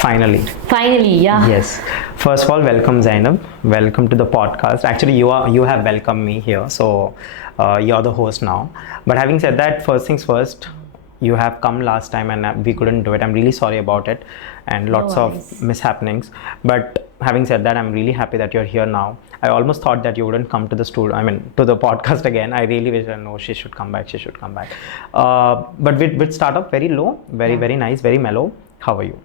Finally. Finally, yeah. Yes. First of all, welcome Zainab. Welcome to the podcast. Actually, you have welcomed me here, so you're the host now. But having said that, first things first, you have come last time and we couldn't do it. I'm really sorry about it, and No lots of worries. mishappenings. But having said that, I'm really happy that you're here now. I almost thought that you wouldn't come to the studio. I mean, to the podcast again. I really wish I know she should come back. She should come back. But we'd start up very low, very nice, very mellow. How are you?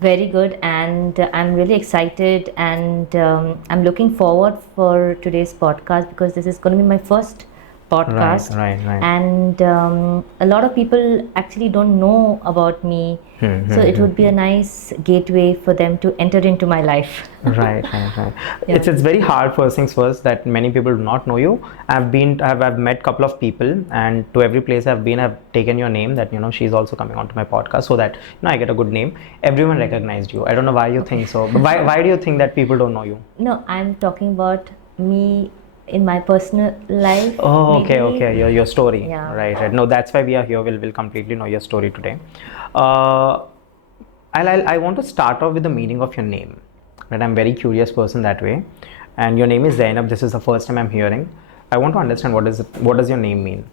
Very good, and I'm really excited, and I'm looking forward for today's podcast because this is going to be my first podcast. Right. And a lot of people actually don't know about me, so it would be a nice gateway for them to enter into my life. Right. Yeah. It's very hard, first things first, that many people do not know you. I've met couple of people, and to every place I've been, I've taken your name, that she's also coming onto my podcast, so that I get a good name. Everyone recognized you. I don't know why you think so, but why do you think that people don't know you? No, I'm talking about me in my personal life. Oh, maybe. okay. Your story. Yeah. Right. No, that's why we are here. We'll completely know your story today. I want to start off with the meaning of your name. Right. I'm very curious person that way, and your name is Zainab. This is the first time I'm hearing. I want to understand what does your name mean?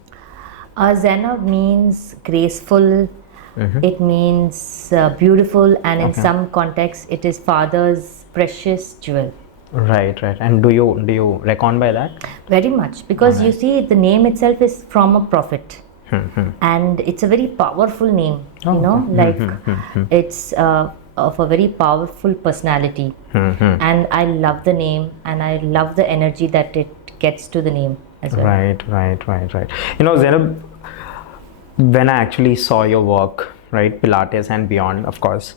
Zainab means graceful. It means beautiful, and in some contexts, it is father's precious jewel. Right. And do you reckon by that? Very much, because you see, the name itself is from a prophet, and it's a very powerful name. It's of a very powerful personality, and I love the name, and I love the energy that it gets to the name as well. Right. Zainab, when I actually saw your work, right, Pilates and Beyond, of course,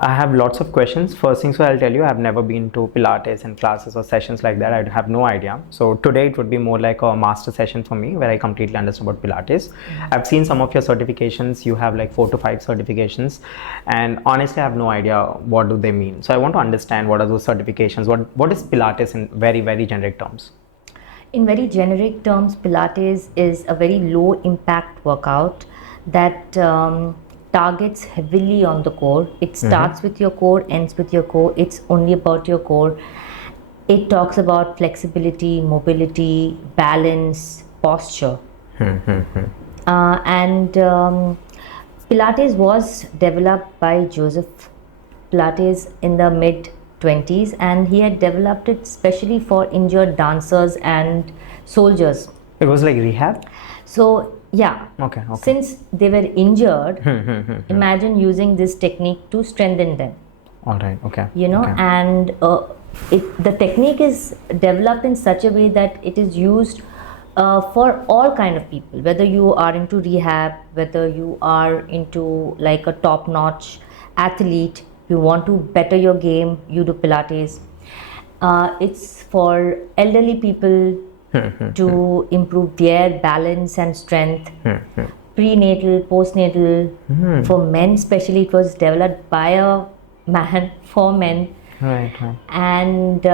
I have lots of questions. First thing, so I'll tell you, I've never been to Pilates and classes or sessions like that. I have no idea. So today it would be more like a master session for me, where I completely understand about Pilates. I've seen some of your certifications. You have like 4 to 5 certifications, and honestly, I have no idea what do they mean. So I want to understand what are those certifications. What is Pilates in very generic terms? In very generic terms, Pilates is a very low impact workout that targets heavily on the core. It starts with your core, ends with your core. It's only about your core. It talks about flexibility, mobility, balance, posture. And Pilates was developed by Joseph Pilates in the mid-20s, and he had developed it specially for injured dancers and soldiers. It was like rehab? So yeah, Okay. since they were injured, imagine using this technique to strengthen them. All right. Okay. And the technique is developed in such a way that it is used for all kind of people, whether you are into rehab, whether you are into like a top-notch athlete, you want to better your game, you do Pilates. It's for elderly people to improve their balance and strength. Prenatal, postnatal. For men especially, it was developed by a man for men. Right. And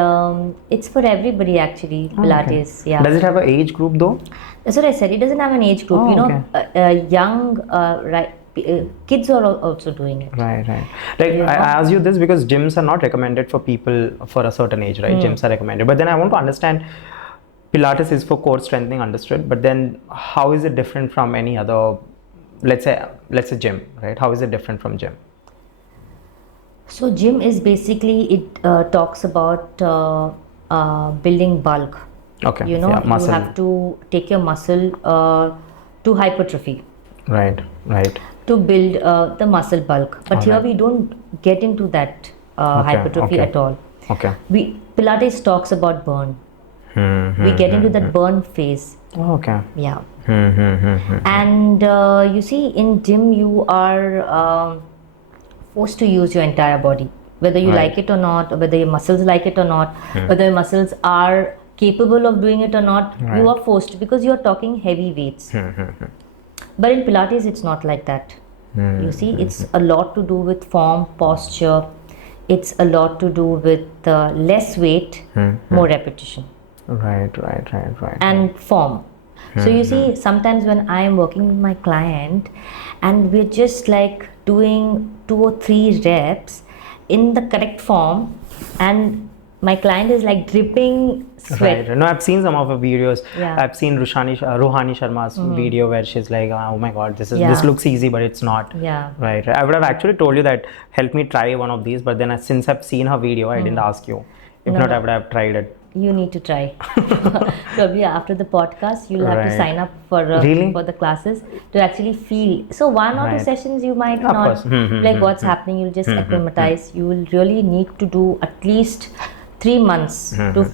it's for everybody actually, Pilates. Yeah. Does it have an age group though? That's what I said. It doesn't have an age group. Young, kids are also doing it. Right. Like I ask you this because gyms are not recommended for people for a certain age, right? Gyms are recommended, but then I want to understand. Pilates is for core strengthening, understood, but then how is it different from any other, let's say gym, right? How is it different from gym? So gym is basically, it talks about building bulk. Okay. You muscle. have to take your muscle to hypertrophy. Right. To build the muscle bulk. But here we don't get into that hypertrophy at all. Okay. Pilates talks about burn. We get into that burn phase. Okay. Yeah. And you see, in gym you are forced to use your entire body, whether you like it or not, or whether your muscles like it or not, whether your muscles are capable of doing it or not. You are forced, because you are talking heavy weights. But in Pilates it's not like that. You see, it's a lot to do with form, posture. It's a lot to do with less weight, more repetition. Right. And form. So you see, sometimes when I am working with my client and we're just like doing 2 or 3 reps in the correct form, and my client is like dripping sweat. Right. No, I've seen some of her videos. Yeah. I've seen Ruhani Sharma's video where she's like, "Oh my God, this Yeah. looks easy, but it's not." Yeah. Right. I would have actually told you that help me try one of these, but then since I've seen her video, I didn't ask you. If No, not, no. I would have tried it. You need to try. Probably after the podcast, you'll have to Right. sign up for Really? for the classes to actually feel. So 1 or 2 Right. sessions you might Of not course. like what's happening. You'll just acclimatize. You will really need to do at least 3 months to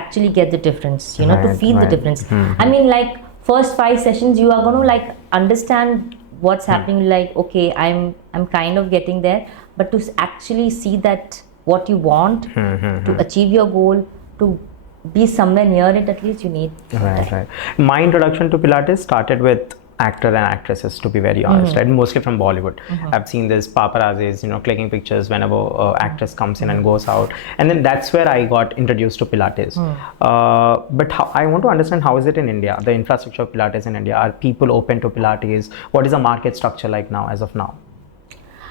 actually get the difference. You know, to Right, feel the right. difference. I mean, like first 5 sessions, you are going to like understand what's happening. Like, okay, I'm kind of getting there, but to actually see that what you want to achieve your goal, to be somewhere near it, at least you need Right, right. My introduction to Pilates started with actor and actresses, to be very honest, right? Mostly from Bollywood. I've seen this paparazzis, clicking pictures whenever actress comes in and goes out, and then that's where I got introduced to Pilates. But I want to understand, how is it in India? The infrastructure of Pilates in India. Are people open to Pilates? What is the market structure like now, as of now?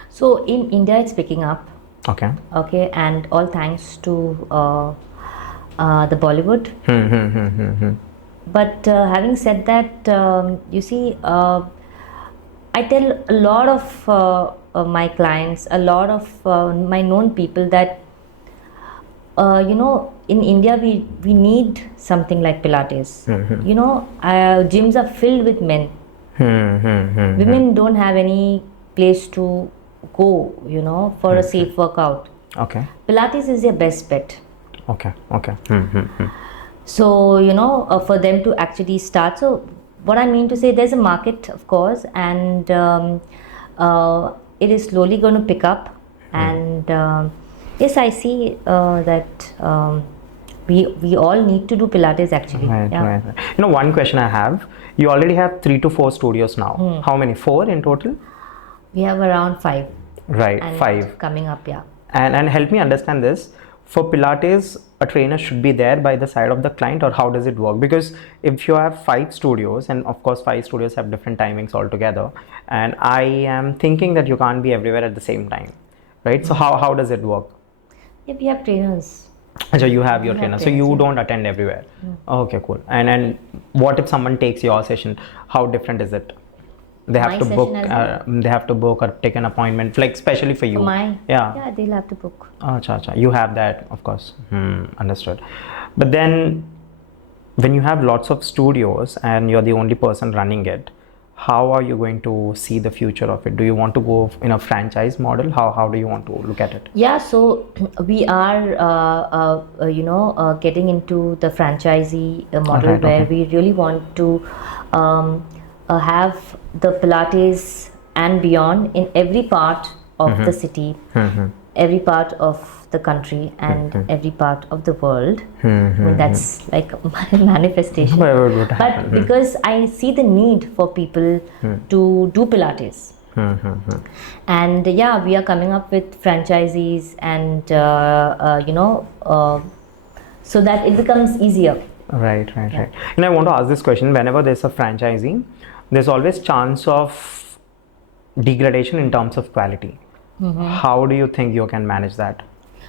So in India, it's picking up. Okay. Okay, and all thanks to the Bollywood. But having said that, you see, I tell a lot of my clients, a lot of my known people that in India we need something like Pilates. Gyms are filled with men. Women don't have any place to go, for a safe workout. Okay. Pilates is their best bet. Okay. Okay. So, for them to actually start. So, what I mean to say, there's a market, of course, and it is slowly going to pick up. And yes, I see that we all need to do Pilates actually. Right, Yeah. right. One question I have. You already have 3 to 4 studios now. How many? 4 in total? We have around 5. Right, And 5. coming up, yeah. And help me understand this. For Pilates, a trainer should be there by the side of the client, or how does it work? Because if you have 5 studios, and of course 5 studios have different timings altogether, and I am thinking that you can't be everywhere at the same time, right? So how does it work? Yeah, we have trainers. So you have your We have trainer, so trainers, you yeah. don't attend everywhere. Okay, cool. And what if someone takes your session? How different is it? They have My to book. session as They have to book or take an appointment, like especially for you. Yeah, they'll have to book. Acha. You have that, of course. Understood. But then, when you have lots of studios and you're the only person running it, how are you going to see the future of it? Do you want to go in a franchise model? How do you want to look at it? Yeah, so we are, getting into the franchisee model, Alright, where okay. we really want to have the Pilates and Beyond in every part of the city, every part of the country, and every part of the world. I mean, that's like my manifestation. Whatever would But happen. because I see the need for people to do Pilates. And yeah, we are coming up with franchisees, and so that it becomes easier. Right. And I want to ask this question. Whenever there's a franchising, there's always chance of degradation in terms of quality. How do you think you can manage that?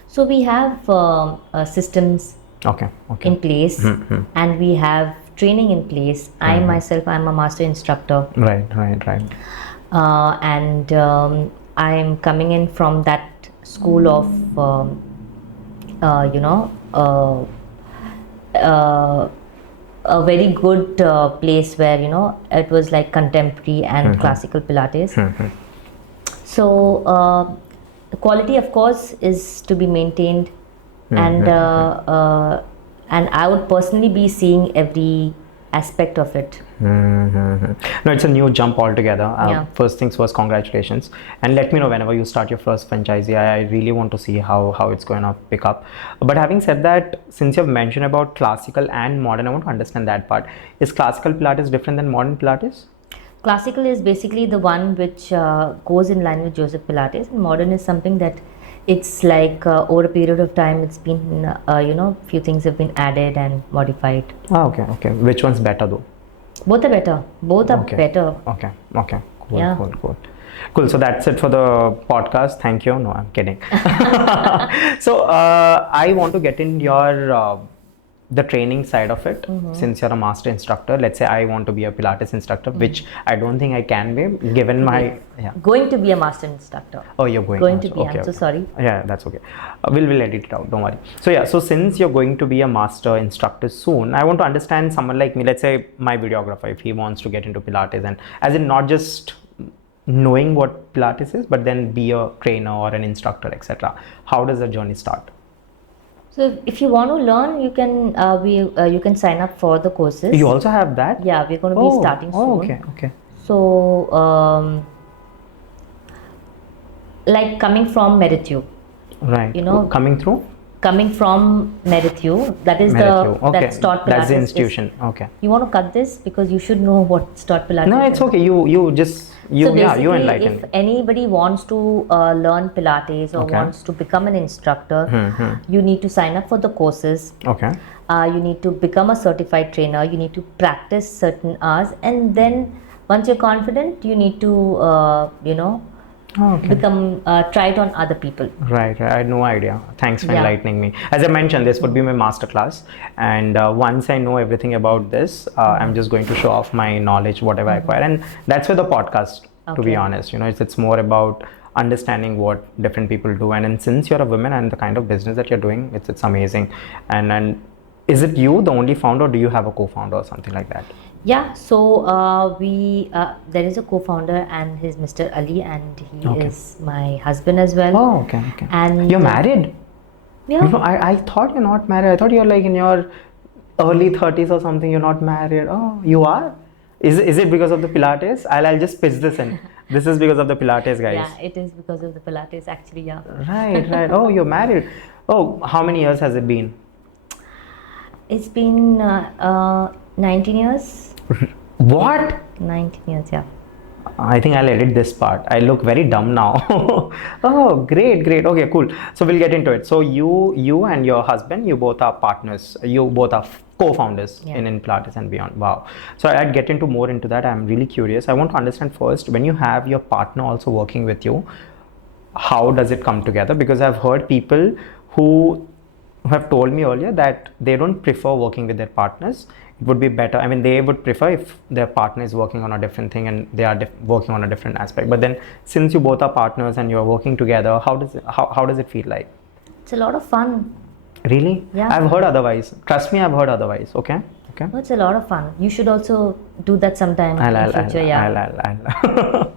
So we have systems Okay. in place, and we have training in place. I myself, I'm a master instructor. Right. And I'm coming in from that school of a very good place where it was like contemporary and classical Pilates. So the quality, of course, is to be maintained, and I would personally be seeing every aspect of it. No, it's a new jump altogether. Yeah. First things first, congratulations, and let me know whenever you start your first franchisee. I really want to see how it's going to pick up. But having said that, since you've mentioned about classical and modern, I want to understand that part. Is classical Pilates different than modern Pilates? Classical is basically the one which goes in line with Joseph Pilates, and modern is something that it's like over a period of time it's been few things have been added and modified. Okay. Which one's better though? Both are better. Both are Okay. better. Okay. Okay. Cool. Yeah. Cool. So that's it for the podcast. Thank you. No, I'm kidding. So I want to get in your the training side of it. Since you're a master instructor, let's say I want to be a Pilates instructor, which I don't think I can be given my Going to be a master instructor. Oh, you're going. Going to also. be. Okay, I'm so okay. sorry. Yeah, that's okay. We'll edit it out. Don't worry. So yeah. So since you're going to be a master instructor soon, I want to understand someone like me. Let's say my videographer, if he wants to get into Pilates, and as in not just knowing what Pilates is, but then be a trainer or an instructor, etc. How does the journey start? So if you want to learn, you can you can sign up for the courses. You also have that? Yeah, we're going to be starting soon. Oh, okay, okay. So like coming from Merithu, Right. you know, coming through? coming from Merithu, that is Merithu. the Okay. that STOTT Pilates That's the is- institution. Okay. You want to cut this because you should know what STOTT Pilates No, is. it's okay. You just you So yeah you basically, enlighten if me. anybody wants to learn Pilates or Okay. wants to become an instructor, you need to sign up for the courses. Okay. You need to become a certified trainer. You need to practice certain hours, and then once you're confident, you need to Oh, okay. become try it on other people. Right. I had no idea. Thanks for Yeah. enlightening me. As I mentioned, this would be my master class, and once I know everything about this, I'm just going to show off my knowledge, whatever I acquire, and that's where the podcast. To be Okay. honest, it's more about understanding what different people do, and then since you're a woman and the kind of business that you're doing, it's amazing. And is it you the only founder, or do you have a co-founder or something like that? Yeah. So we there is a co-founder, and he's Mr. Ali, and he Okay. is my husband as well. Oh, okay. And You're married? Yeah. I thought you're not married. I thought you're like in your early 30s or something. You're not married. Oh, you are? Is it because of the Pilates? I'll just pitch this in. This is because of the Pilates, guys. Yeah, it is because of the Pilates actually. Yeah. Right. Oh, you're married. Oh, how many years has it been? It's been 19 years. What? 19 years, yeah. I think I'll edit this part. I look very dumb now. Oh, great. Okay, cool. So we'll get into it. So you and your husband, you both are partners. You both are co-founders Yeah. in Pilates and Beyond. Wow. So I'd get into more into that. I'm really curious. I want to understand first, when you have your partner also working with you, how does it come together? Because I've heard people who have told me earlier that they don't prefer working with their partners. It would be better. I mean, they would prefer if their partner is working on a different thing and they are working on a different aspect. But then, since you both are partners and you're working together, how does it feel like? It's a lot of fun. Really? Yeah. I've heard otherwise. Trust me, I've heard otherwise. Okay. No, it's a lot of fun. You should also do that sometime in future. I'll.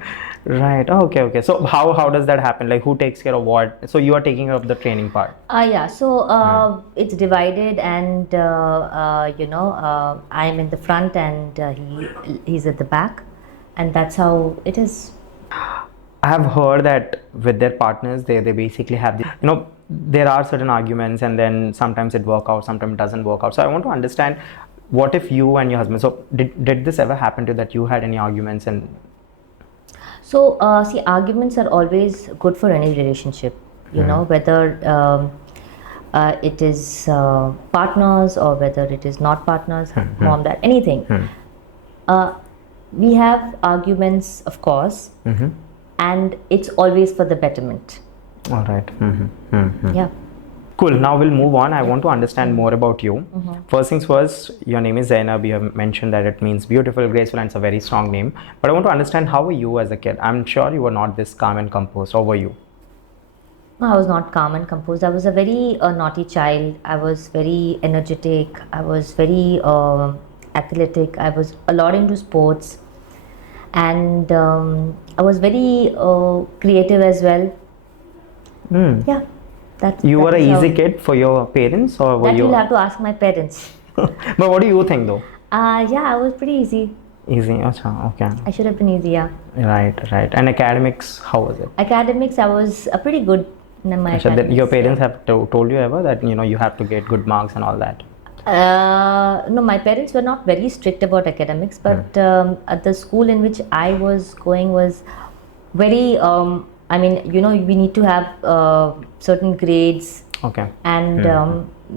Right. Oh, okay. So how does that happen? Like, who takes care of what? So you are taking care of the training part. Yeah. So it's divided, and I'm in the front, and he's at the back, and that's how it is. I have heard that with their partners, they basically have there are certain arguments, and then sometimes it works out, sometimes it doesn't work out. So I want to understand, what if you and your husband? So did this ever happen to you, that you had any arguments? And So see, arguments are always good for any relationship. You know, whether it is partners or whether it is not partners, mom, dad, anything. We have arguments, of course, and it's always for the betterment. all right. Yeah. Cool. Now we'll move on. I want to understand more about you. First things first, your name is Zainab. You have mentioned that it means beautiful, graceful, and it's a very strong name. But I want to understand, how were you as a kid? I'm sure you were not this calm and composed. How were you? No, I was not calm and composed. I was a very naughty child. I was very energetic. I was very athletic. I was a lot into sports, and I was very creative as well. Yeah. You were that an is easy how- kid for your parents, or were That you? you'll have to ask my parents. But what do you think though? Yeah, I was pretty easy. Easy. Acha, okay. I should have been easy, yeah. Right. And academics, how was it? Academics, I was pretty good in my Acha, then academics. your parents have told you ever that you have to get good marks and all that? No, my parents were not very strict about academics, but at the school in which I was going was very, I mean, we need to have certain grades, Okay. and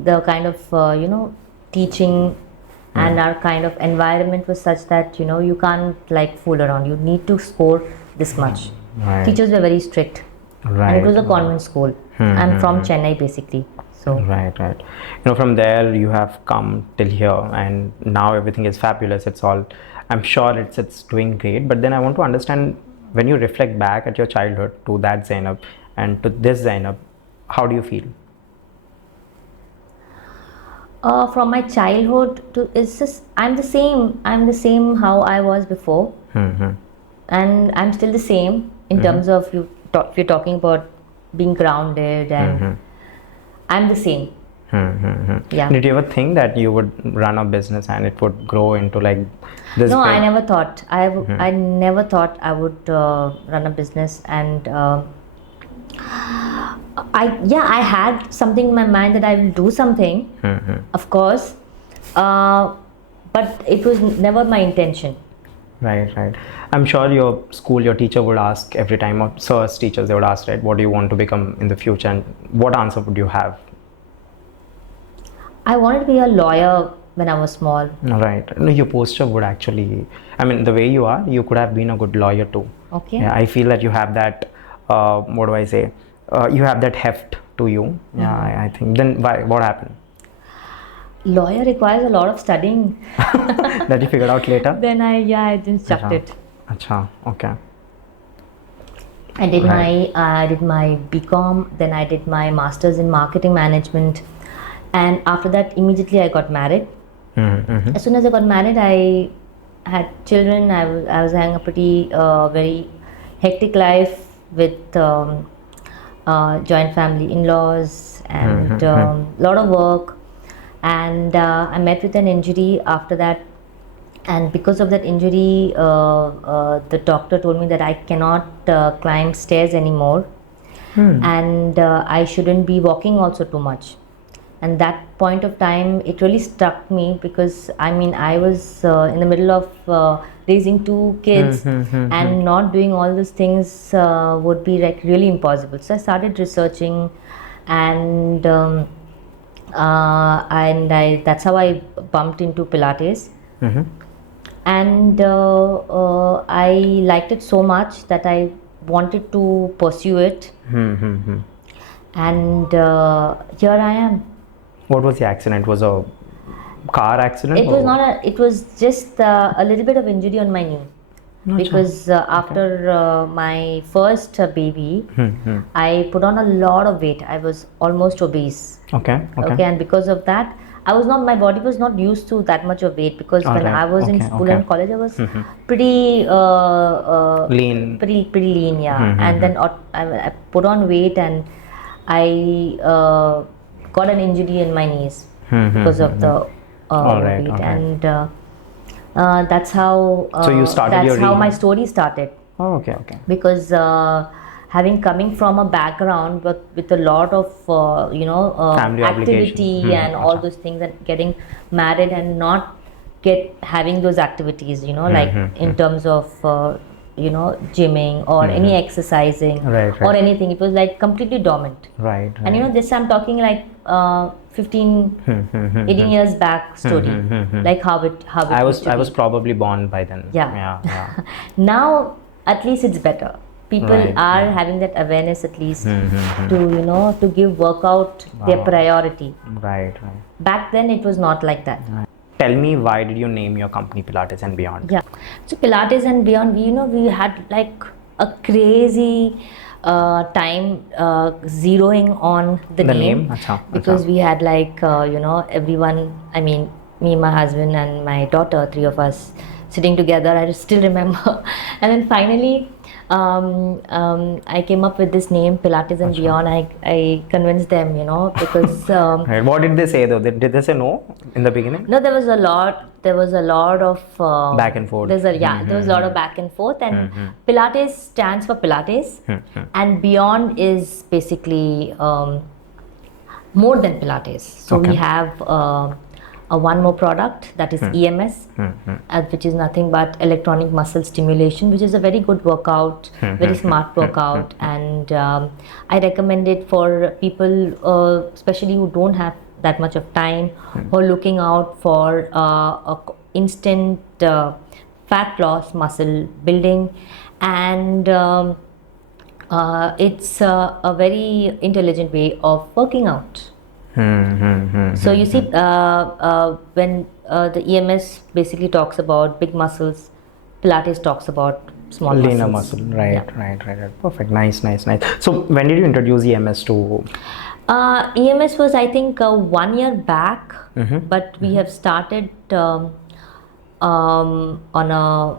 the kind of, teaching and our kind of environment was such that you can't like fool around. You need to score this much. Right. Teachers were very strict, and it was a convent school. I'm from Chennai basically, so Right. From there you have come till here, and now everything is fabulous. It's all, I'm sure it's doing great. But then I want to understand, when you reflect back at your childhood to that Zainab and to this Zainab, how do you feel? from my childhood to, it's just I'm the same how I was before, and I'm still the same in terms of if you're talking about being grounded, and I'm the same. Yeah. Did you ever think that you would run a business and it would grow into like this? No, big? I never thought. I never thought I would run a business, and I had something in my mind that I will do something, of course, but it was never my intention. Right. I'm sure your school, your teacher would ask every time, or sir's teachers, they would ask, right, what do you want to become in the future, and what answer would you have? I wanted to be a lawyer when I was small. Right. No, your posture would actually, I mean, the way you are, you could have been a good lawyer too. Okay. Yeah, I feel that you have that, what do I say? You have that heft to you. Yeah, I think. Then why? What happened? Lawyer requires a lot of studying. That you figured out later? Then I just chucked it. Acha, okay. I did my BCom, then I did my masters in marketing management, and after that immediately I got married. As soon as I got married, I had children. I was having a pretty very hectic life with joint family, in-laws, and lot of work, and I met with an injury after that, and because of that injury the doctor told me that I cannot climb stairs anymore, and I shouldn't be walking also too much. And that point of time, it really struck me, because I mean I was in the middle of raising two kids, and not doing all these things would be like really impossible. So I started researching, and that's how I bumped into Pilates. And I liked it so much that I wanted to pursue it, and here I am. What was the accident? Was a car accident? It was not it was just a little bit of injury on my knee. Because after my first baby, I put on a lot of weight. I was almost obese. Okay. And because of that, my body was not used to that much of weight, because when I was in school and college, I was pretty lean. Pretty lean, yeah. And then I put on weight, and I got an injury in my knees because of the weight. And that's how so you started that's how my story started. Oh, okay. Because coming from a background with a lot of family activity and all those things, and getting married and not having those activities, like in terms of gymming or any exercising or anything, it was like completely dormant. Right. And this I'm talking like 15 18 years back story, like how it I was probably born by then. Yeah. Now at least it's better. People are having that awareness, at least to give workout their priority. Right. Back then it was not like that. Tell me, why did you name your company Pilates and Beyond? Yeah, so Pilates and Beyond, we had like a crazy time zeroing on the name. Achha. Because we had like everyone, I mean me, my husband and my daughter, three of us sitting together. I still remember. And then finally I came up with this name, Pilates and Beyond. I convinced them, because right. What did they say though? Did they say no in the beginning? No, there was a lot of back and forth. There was a lot of back and forth, and Pilates stands for Pilates, and Beyond is basically more than Pilates. So we have one more product, that is EMS, which is nothing but electronic muscle stimulation, which is a very good workout, very smart workout, and I recommend it for people, especially who don't have that much of time, or looking out for instant fat loss, muscle building, and it's a very intelligent way of working out. So you see, when the EMS basically talks about big muscles, Pilates talks about small Leaner muscles. muscle, right, right. Perfect, nice. So when did you introduce EMS to? EMS was, I think, 1 year back, but we have started on a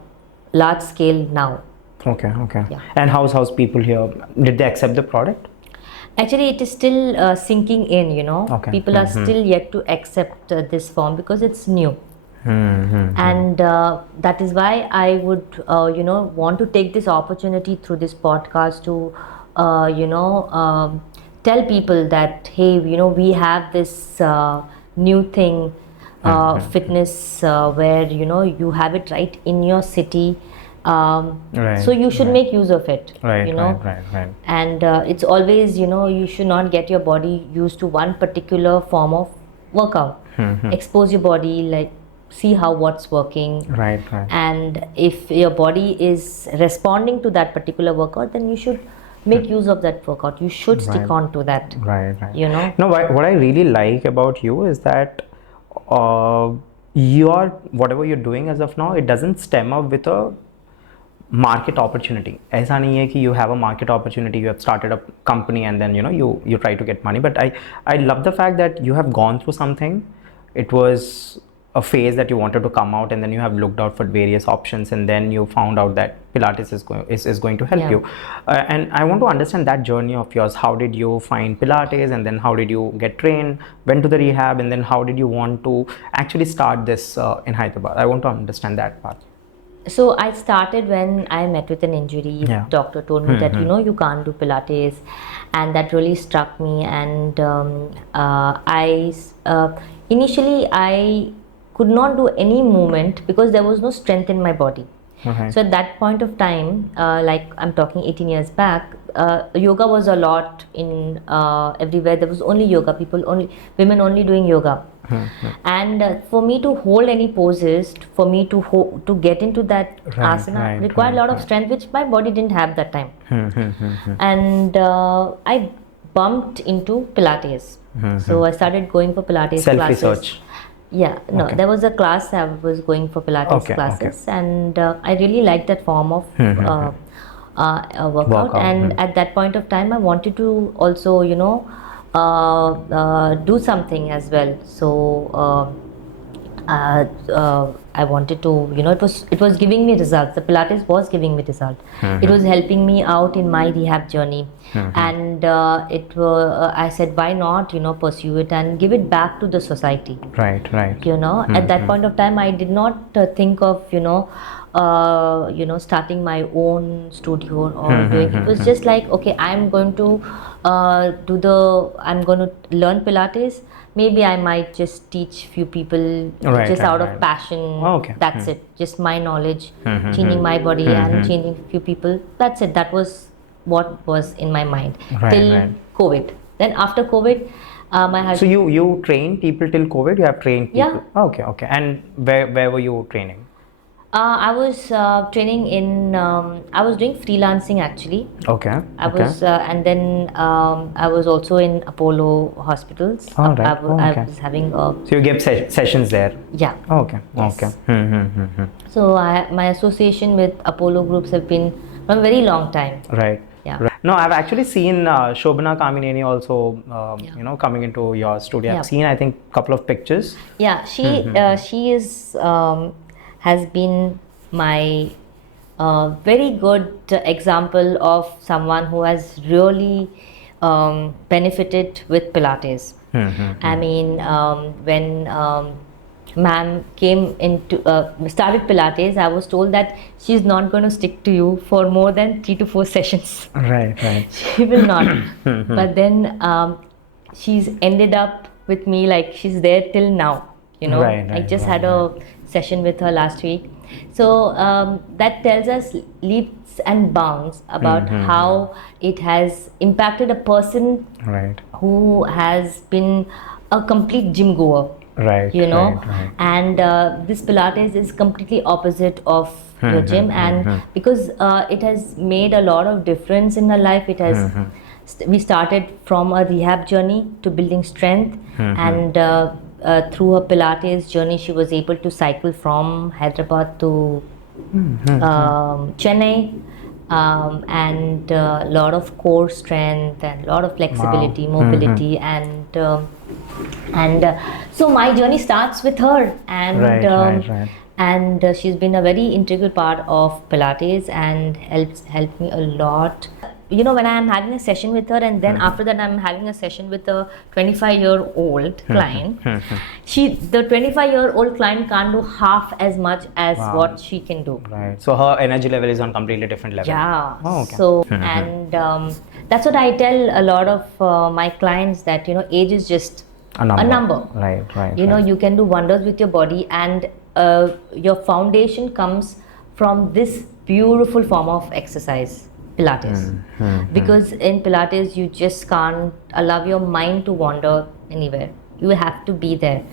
large scale now. Okay. Yeah. And how's people here? Did they accept the product? Actually, it is still sinking in, Okay. People are still yet to accept this form because it's new. And that is why I would, want to take this opportunity through this podcast to, tell people that, hey, we have this new thing, fitness, where, you have it right in your city. So you should make use of it, Right. and it's always, you should not get your body used to one particular form of workout. Expose your body, like see how what's working, Right. and if your body is responding to that particular workout, then you should make use of that workout. You should stick on to that. Right. No, what I really like about you is that you are, whatever you're doing as of now, it doesn't stem up with a market opportunity. ऐसा नहीं है कि you have a market opportunity, you have started a company and then you try to get money. But I love the fact that you have gone through something. It was a phase that you wanted to come out, and then you have looked out for various options, and then you found out that Pilates is going to help you. And I want to understand that journey of yours. How did you find Pilates, and then how did you get trained, went to the rehab, and then how did you want to actually start this in Hyderabad? I want to understand that part. So I started when I met with an injury. Doctor told me that you can't do Pilates, and that really struck me. And initially I could not do any movement because there was no strength in my body. So at that point of time, like I'm talking 18 years back, yoga was a lot in everywhere. There was only yoga, women only doing yoga. And for me to hold any poses, for me to get into that asana required a lot of strength, which my body didn't have that time. And I bumped into Pilates. So I started going for Pilates Self-research. classes. There was a class I was going for Pilates classes, and I really liked that form of workout. And at that point of time, I wanted to also, do something as well. So I wanted to, it was giving me results. The Pilates was giving me results. It was helping me out in my rehab journey. And I said, why not, pursue it and give it back to the society. Right. At that point of time, I did not think of, starting my own studio or doing. It was just like, okay, I'm going to I'm going to learn Pilates. Maybe I might just teach few people out of passion. That's it. Just my knowledge, changing my body and changing few people. That's it. That was what was in my mind till COVID. Then after COVID, my husband. So you trained people till COVID? You have trained people? Yeah. Okay. And where were you training? I was training in. I was doing freelancing actually. Okay. I was, and then I was also in Apollo hospitals. All right. I was having a. So you gave sessions there. Yeah. Okay. Yes. Okay. So my association with Apollo groups have been from a very long time. Right. Yeah. Right. No, I've actually seen Shobana Kamineni also, coming into your studio. I've seen, I think, a couple of pictures. Yeah, she is has been my very good example of someone who has really benefited with Pilates. I mean, when ma'am came into started Pilates, I was told that she's not going to stick to you for more than 3 to 4 sessions. Right. She will not. But then she's ended up with me, like she's there till now. I just had a session with her last week. So that tells us leaps and bounds about how it has impacted a person who has been a complete gym goer. Right. You know, Right. and this Pilates is completely opposite of your gym, and because it has made a lot of difference in her life. It has we started from a rehab journey to building strength, and through her Pilates journey she was able to cycle from Hyderabad to Chennai, and a lot of core strength and a lot of flexibility, mobility, and so my journey starts with her, and Right. and she's been a very integral part of Pilates and helped me a lot. You know, when I am having a session with her, and then after that I'm having a session with a 25-year-old client, the 25-year-old client can't do half as much as what she can do. Right. So her energy level is on completely different level. Yeah. Oh, okay. So and that's what I tell a lot of my clients, that you know, age is just A number. Right. Right. You know, you can do wonders with your body, and your foundation comes from this beautiful form of exercise, Pilates. Because in Pilates, you just can't allow your mind to wander anywhere. You have to be there.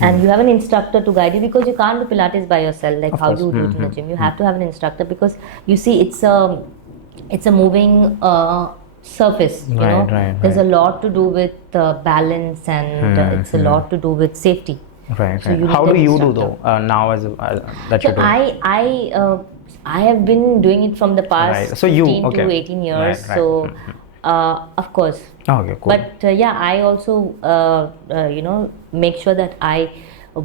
And you have an instructor to guide you, because you can't do Pilates by yourself, like how you do it in the gym. You have to have an instructor, because you see, it's a moving surface. You know, there's a lot to do with balance, and it's a lot to do with safety. Right. So Right. you How need do an you do instructor. though now that So you do? I have been doing it from the past Right. So you 15 okay. to 18 years. Right. So of course. Okay. Cool. But yeah, I also you know, make sure that I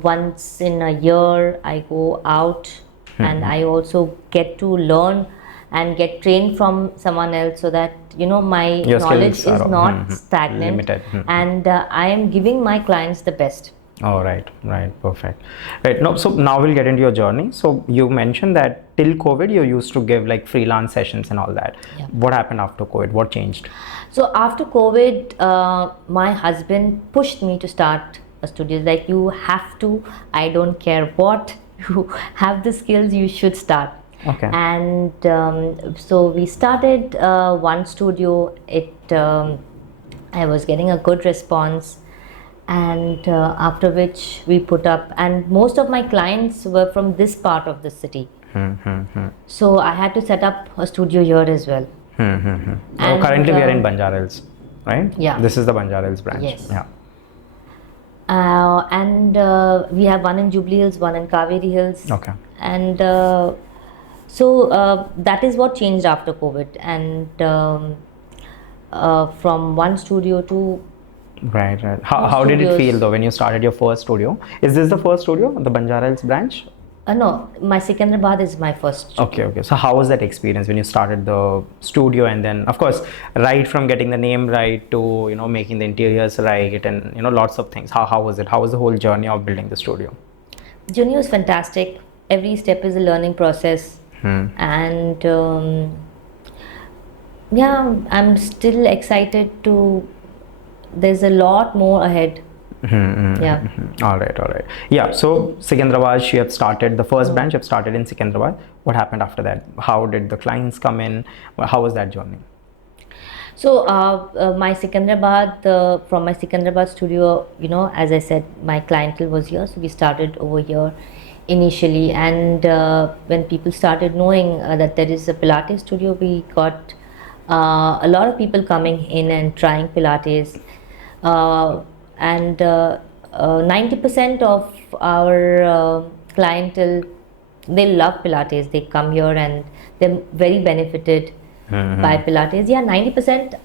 once in a year I go out, and I also get to learn and get trained from someone else, so that you know, my Your knowledge skills is are not stagnant, limited. and I am giving my clients the best. Oh, right, perfect. Right, no, so now we'll get into your journey. So you mentioned that till COVID, you used to give like freelance sessions and all that. Yeah. What happened after COVID? What changed? So after COVID, my husband pushed me to start a studio. Like, you have to, I don't care what, you have the skills, you should start. Okay. And so we started one studio. I was getting a good response, and after which we put up, and most of my clients were from this part of the city. So I had to set up a studio here as well. So And, currently we are in Banjarals, right? Yeah. This is the Banjarals branch. Yes. Yeah. And we have one in Jubilee Hills, one in Kaveri Hills. Okay. And so that is what changed after COVID. And from one studio to Right. How did it studios. feel though when you started your first studio? Is this the first studio, the Banjarals branch? no, my Secunderabad is my first studio. Okay. So how was that experience when you started the studio, and then of course, right from getting the name right to, you know, making the interiors right, and you know, lots of things. How was it? How was the whole journey of building the studio? Journey was fantastic. Every step is a learning process. And yeah, I'm still excited to. There's a lot more ahead. Yeah. All right. Yeah. So Secunderabad, you have started the first branch. You have started in Secunderabad. What happened after that? How did the clients come in? How was that journey? So my Secunderabad, from my Secunderabad studio, you know, as I said, my clientele was here, so we started over here initially. And when people started knowing that there is a Pilates studio, we got a lot of people coming in and trying Pilates. And 90% of our clientele, they love Pilates. They come here and they're very benefited by Pilates. Yeah, 90%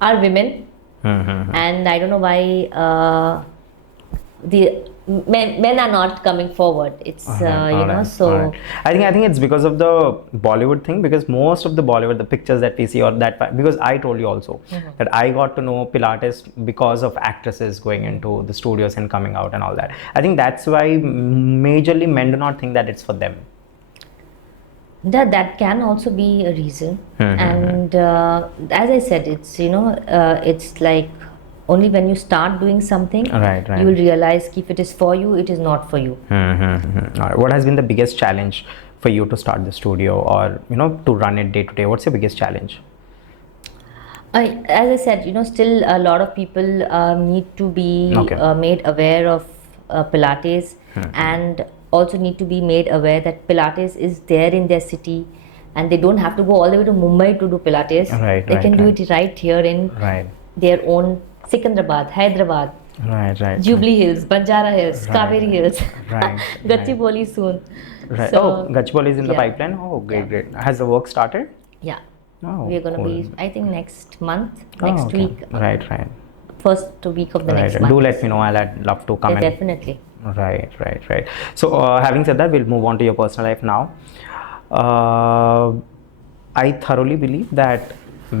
are women, and I don't know why the men are not coming forward. It's you know, so I think it's because of the Bollywood thing, because most of the Bollywood, the pictures that we see, or that, because I told you also that I got to know Pilates because of actresses going into the studios and coming out and all that. I think that's why majorly men do not think that it's for them. that can also be a reason. And as I said, it's, you know, it's like only when you start doing something, Right. you will realize if it is for you, it is not for you. All right. What has been the biggest challenge for you to start the studio, or you know, to run it day to day? What's your biggest challenge? As I said, still a lot of people need to be Okay. made aware of Pilates, and also need to be made aware that Pilates is there in their city, and they don't have to go all the way to Mumbai to do Pilates. Right, They right, can do right. it right here in Right. their own Secunderabad, Hyderabad, Right, right. Jubilee Hills, Banjara Hills, Right, Kaveri Hills, right, Gachibowli soon. Right. So, Oh, Gachibowli is in the yeah. pipeline. Oh, great, Yeah. great. Has the work started? Yeah, Oh, we're gonna cool. be, I think, next month, Oh, next okay. week, Right, right. first week of the Right. next month. Do let me know. I'd love to come Yeah, in. definitely. Right, right, right. So, having said that, we'll move on to your personal life now. Uh, I thoroughly believe that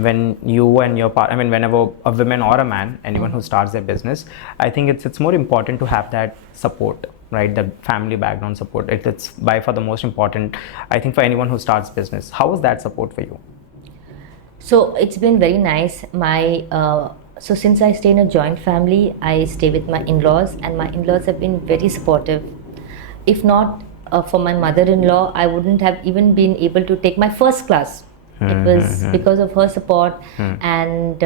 when you and your partner, I mean, whenever a woman or a man, anyone who starts their business, I think it's more important to have that support, right? That family background support. It's by far the most important, I think, for anyone who starts business. How was that support for you? So it's been very nice. So since I stay in a joint family, I stay with my in-laws, and my in-laws have been very supportive. If not for my mother-in-law, I wouldn't have even been able to take my first class. It was because of her support and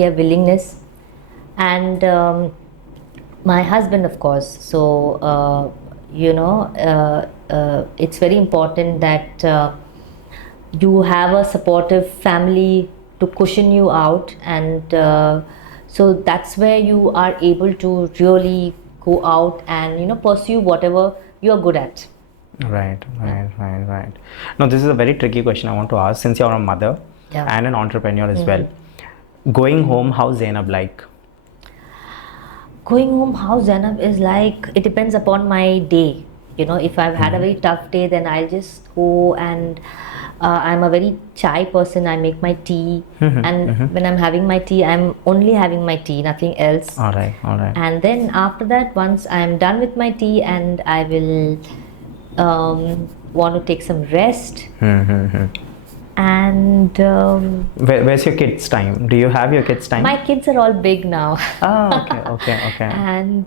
their willingness, and my husband, of course. So it's very important that you have a supportive family to cushion you out, and so that's where you are able to really go out and pursue whatever you are good at. Right, right, right, right. Now, this is a very tricky question I want to ask since you're a mother Yeah. and an entrepreneur as well. Going home, how's Zainab like? Going home, how Zainab is like, it depends upon my day. If I've had a very tough day, then I'll just go and I'm a very chai person. I make my tea, and when I'm having my tea, I'm only having my tea, nothing else. All right, all right. And then after that, once I'm done with my tea, and I will want to take some rest. And Where's your kids' time? Do you have your kids' time? my kids are all big now. Oh, okay, okay, okay. And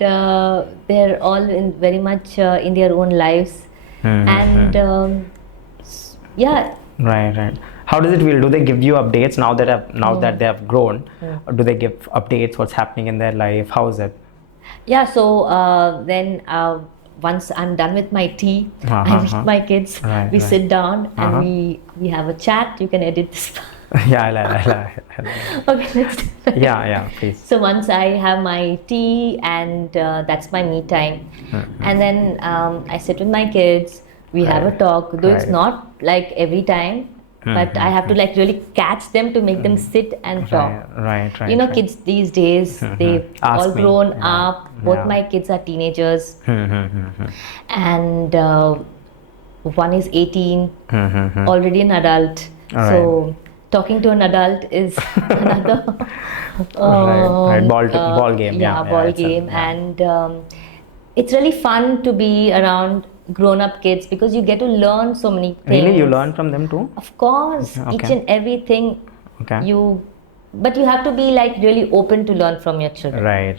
they're all very much in their own lives. And yeah. Right, right. How does it feel? Do they give you updates now that they have grown? Or do they give updates? What's happening in their life? How is it? Yeah, so then once I'm done with my tea, I meet my kids. Right, we right. sit down and we have a chat. You can edit this part. Yeah, I Okay, let's do that. yeah, please. So once I have my tea, and that's my me time, and then I sit with my kids. We have a talk, though it's Right. not like every time, but I have to like really catch them to make them sit and talk. Right, right. You know, right. kids these days, they've Ask all me. grown Yeah. up. Both Yeah. my kids are teenagers, and one is 18, already an adult. So talking to an adult is another right. Ball game. Yeah, ball it's a- game, yeah. and it's really fun to be around grown-up kids because you get to learn so many things. Really, you learn from them too? Of course, Okay. each and everything Okay. but you have to be like really open to learn from your children. Right.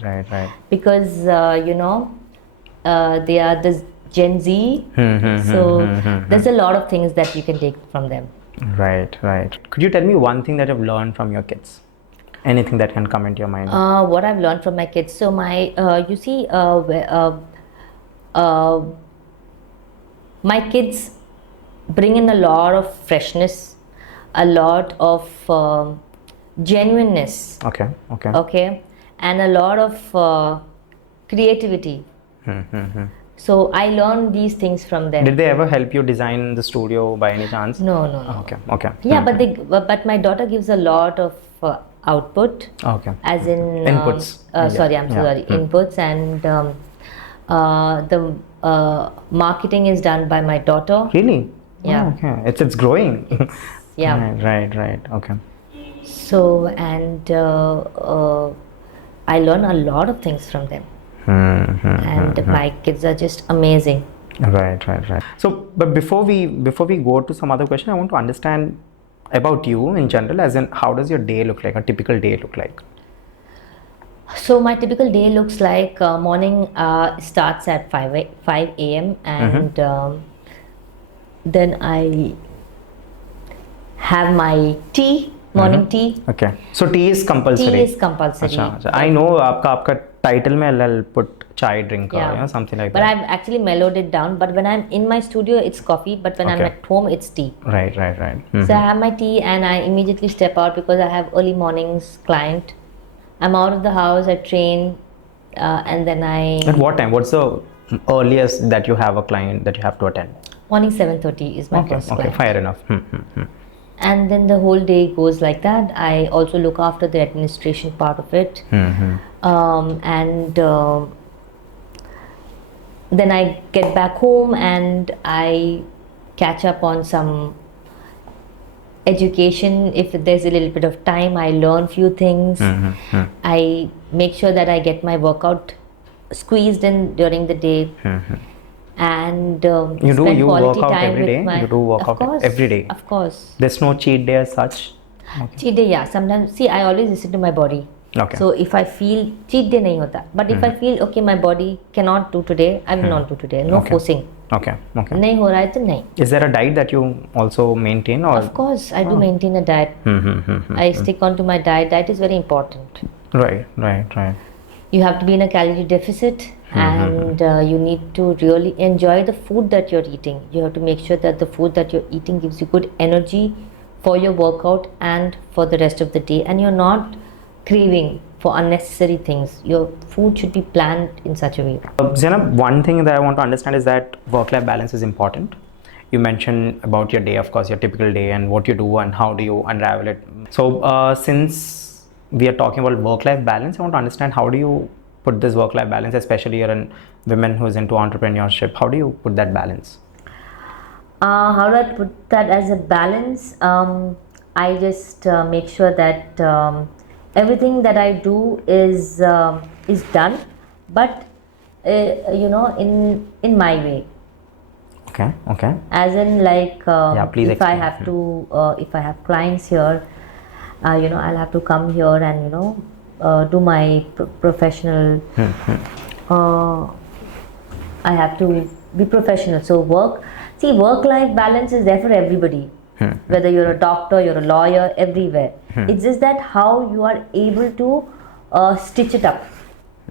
Because they are the Gen Z, so there's a lot of things that you can take from them. Right. Could you tell me one thing that you've learned from your kids? Anything that can come into your mind? What I've learned from my kids. So my kids bring in a lot of freshness, a lot of genuineness. Okay. And a lot of creativity. So I learned these things from them. Did they ever help you design the studio by any chance? No. Okay. Yeah, but my daughter gives a lot of output. Okay. As in Inputs. Sorry, I'm so Yeah. sorry. Inputs, and the marketing is done by my daughter. Really? Yeah. Oh, okay. It's growing. Yeah. Right. Okay. So, and I learn a lot of things from them. And my kids are just amazing. Right. So, but before we go to some other question, I want to understand about you in general, as in how does your day look like, a typical day look like? So my typical day looks like morning starts at 5 a.m. and then I have my tea, morning tea. Okay. So tea is compulsory. Tea is compulsory. अच्छा. I know आपका title में I'll put chai drinker, Yeah. something like But that. I've actually mellowed it down. But when I'm in my studio, it's coffee. But when I'm Okay. at home, it's tea. Right. So I have my tea and I immediately step out because I have early mornings client. I'm out of the house, I train, and then At what time? What's the earliest that you have a client that you have to attend? morning 7:30 is my first Okay, client. fair enough. And then the whole day goes like that. I also look after the administration part of it. And then I get back home and I catch up on some education. If there's a little bit of time, I learn few things. I make sure that I get my workout squeezed in during the day. And You spend work quality out time every with day? my. You do work Of out course, every day? Of course. There's no cheat day as such? Cheat day, yeah. Sometimes, see, I always listen to my body. Okay. So if I feel cheat day nahi hota, but if I feel okay, my body cannot do today, I will not do today. No forcing. Okay. Nahi ho raha hai to nahi. Is there a diet that you also maintain, or? Of course, I do maintain a diet. I stick on to my diet. Diet is very important. Right. You have to be in a calorie deficit, and you need to really enjoy the food that you're eating. You have to make sure that the food that you're eating gives you good energy for your workout and for the rest of the day, and you're not craving for unnecessary things. Your food should be planned in such a way. Zainab, one thing that I want to understand is that work-life balance is important. You mentioned about your day, of course, your typical day and what you do and how do you unravel it. So since we are talking about work-life balance, I want to understand how do you put this work-life balance, especially you're a woman who is into entrepreneurship. How do you put that balance? How do I put that as a balance? I just make sure that everything that I do is done, but in my way. Okay. As in, like, please if I explain. have to, if I have clients here, I'll have to come here and do my professional. I have to be professional. So work-life balance is there for everybody. Whether you're a doctor, you're a lawyer, everywhere. It's just that how you are able to stitch it up.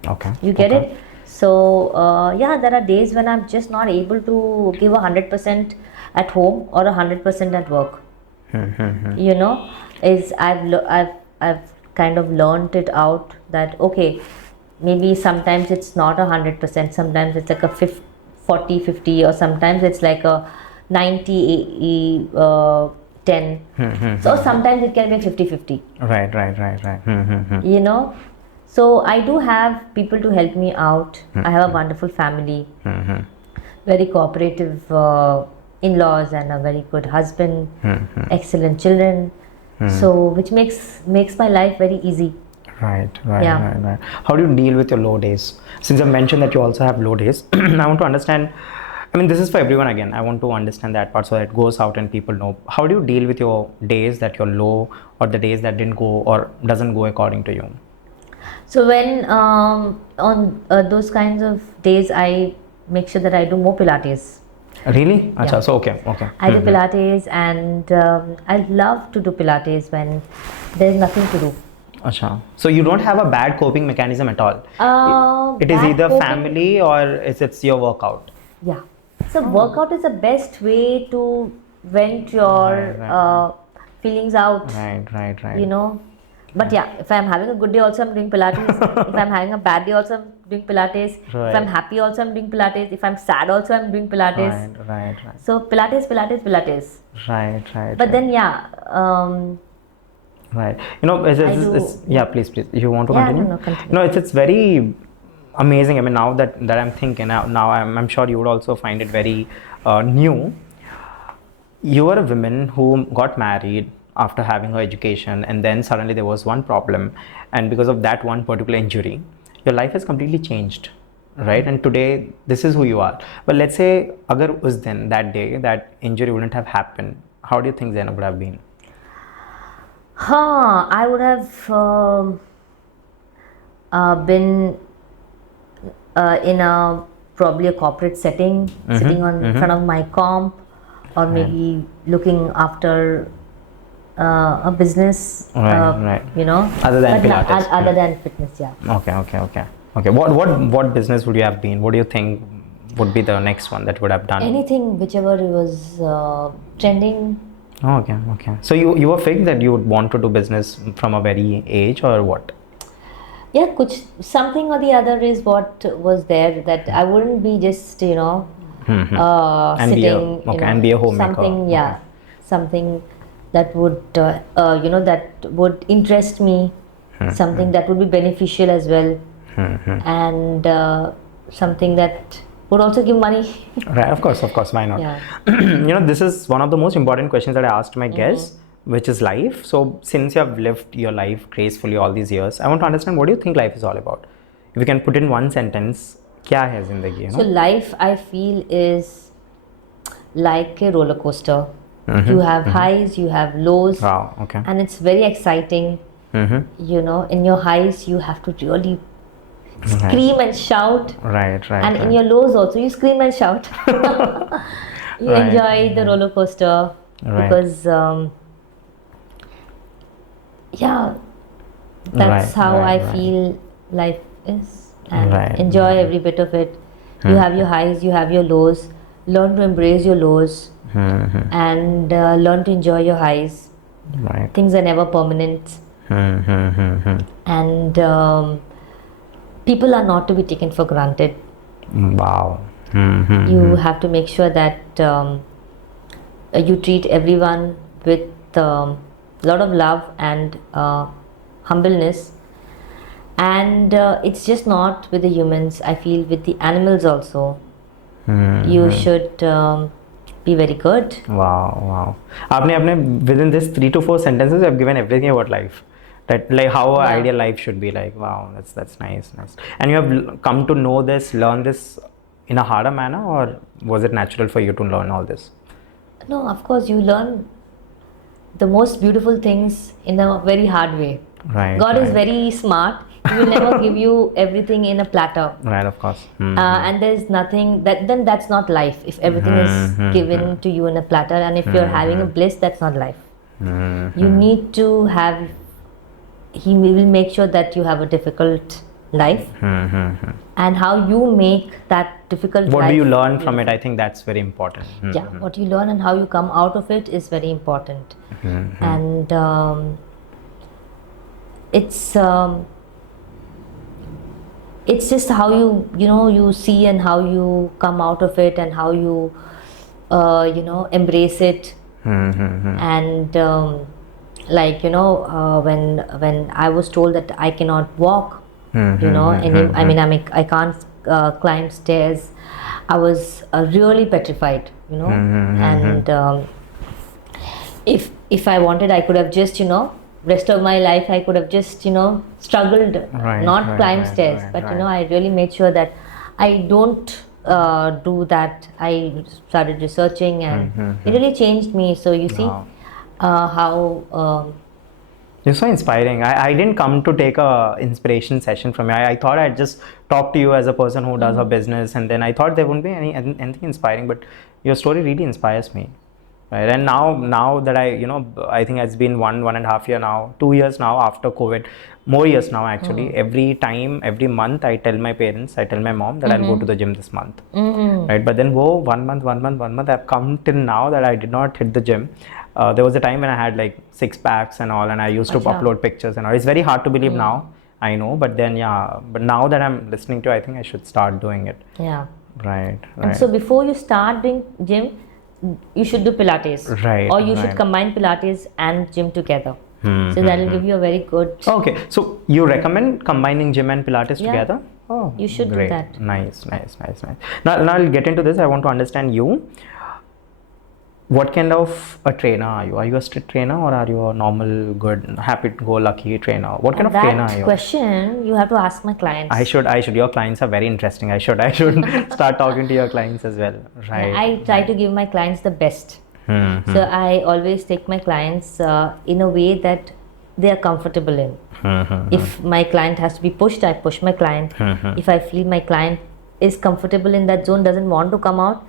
Okay. You get it? So there are days when I'm just not able to give 100% at home or 100% at work. I've kind of learned it out that okay, maybe sometimes it's not 100%, sometimes it's like a 40-50, or sometimes it's like a 90-10. So sometimes it can be 50-50. Right. So I do have people to help me out. I have a wonderful family, very cooperative in-laws, and a very good husband, excellent children. So which makes my life very easy. Right. How do you deal with your low days? Since you mentioned that you also have low days, I want to understand. I mean, this is for everyone again. I want to understand that part so that it goes out and people know. How do you deal with your days that you're low, or the days that didn't go or doesn't go according to you? So when on those kinds of days, I make sure that I do more Pilates. Really? Yeah. Achha, so okay. I do Pilates, and I love to do Pilates when there's nothing to do. Achha. So you don't have a bad coping mechanism at all? It is bad either coping- family or it's your workout? Yeah. So workout is the best way to vent your Right. feelings out. Right. But yeah, if I'm having a good day also, I'm doing Pilates. If I'm having a bad day also, I'm doing Pilates. Right. If I'm happy also, I'm doing Pilates. If I'm sad also, I'm doing Pilates. Right. So Pilates. Right. But then Right. I do- Yeah, please. You want to Yeah, continue? no, continue. No, it's very amazing. I mean, now that I'm thinking, now I'm sure you would also find it very new. You are a woman who got married after having her education, and then suddenly there was one problem, and because of that one particular injury, your life has completely changed, right? And today, this is who you are. But let's say, agar us din, that day, that injury wouldn't have happened, how do you think Zainab would have been? I would have been in probably a corporate setting, sitting in front of my comp, or maybe looking after a business, Right. you know, Other than but not- Pilates. other than fitness, yeah. Okay. What business would you have been? What do you think would be the next one that would have done? Anything, whichever was trending. Okay. So you were fixed that you would want to do business from a very age or what? Yeah, something or the other is what was there, that I wouldn't be just, you know, And be a- sitting, you okay, know, and be a homemaker. something, yeah, Okay. something that would, you know, that would interest me, something that would be beneficial as well, and something that would also give money. Right, of course, why not? Yeah. This is one of the most important questions that I asked my guests, which is life. So, since you have lived your life gracefully all these years, I want to understand, what do you think life is all about? If you can put in one sentence, क्या है जिंदगी, you know? So life, I feel, is like a roller coaster. You have highs, you have lows. Wow, okay. And it's very exciting. You know, in your highs, you have to really scream and shout. Right. And in your lows also, you scream and shout. You Right. enjoy the roller coaster because, yeah, that's how I feel life is. And enjoy every bit of it. You have your highs, you have your lows. Learn to embrace your lows and learn to enjoy your highs. Right. Things are never permanent. And people are not to be taken for granted. Wow. You have to make sure that you treat everyone with a lot of love and humbleness. And it's just not with the humans, I feel with the animals also. You should be very good. Wow. आपने within this 3 to 4 sentences, I've given everything about life. That like how an ideal life should be like. Wow, that's nice. And you have come to know this, learn this in a harder manner, or was it natural for you to learn all this? No, of course, you learn the most beautiful things in a very hard way. Right. God is very smart. He will never give you everything in a platter. Right, of course. And there's nothing then that's not life. If everything is given to you in a platter, and if you're having a bliss, that's not life. You need to have. He will make sure that you have a difficult life, and how you make that difficult life. What do you learn from it? I think that's very important. Yeah, what you learn and how you come out of it is very important. And it's just how you see and how you come out of it, and how you embrace it. And when I was told that I cannot walk, I can't climb stairs, I was really petrified, and if I wanted, I could have just rest of my life I could have just struggled, not climb stairs, but I really made sure that I don't do that. I started researching, and it really changed me. So you see how you're so inspiring. I didn't come to take a inspiration session from you. I thought I'd just talk to you as a person who does a business, and then I thought there wouldn't be anything inspiring, but your story really inspires me. Right. And now that I think it's been one and a half year now, 2 years now after COVID, more years now actually. Every month I tell my parents, I tell my mom that I'll go to the gym this month. Right. But then one month I've come till now that I did not hit the gym. There was a time when I had like 6 packs and all, and I used to upload pictures and all. It's very hard to believe now, I know, but then but now that I'm listening to, I think I should start doing it. Yeah. Right. And so before you start doing gym, you should do Pilates, or you should combine Pilates and gym together. So that will give you a very good. Okay, so you recommend combining gym and Pilates together? Oh, you should do that. Nice. Now I'll get into this. I want to understand you. What kind of a trainer are you? Are you a strict trainer, or are you a normal, good, happy-go-lucky trainer? What kind of trainer are you? That question you have to ask my clients. I should. Your clients are very interesting. I should start talking to your clients as well. Right. I try to give my clients the best. So I always take my clients in a way that they are comfortable in. If my client has to be pushed, I push my client. If I feel my client is comfortable in that zone, doesn't want to come out,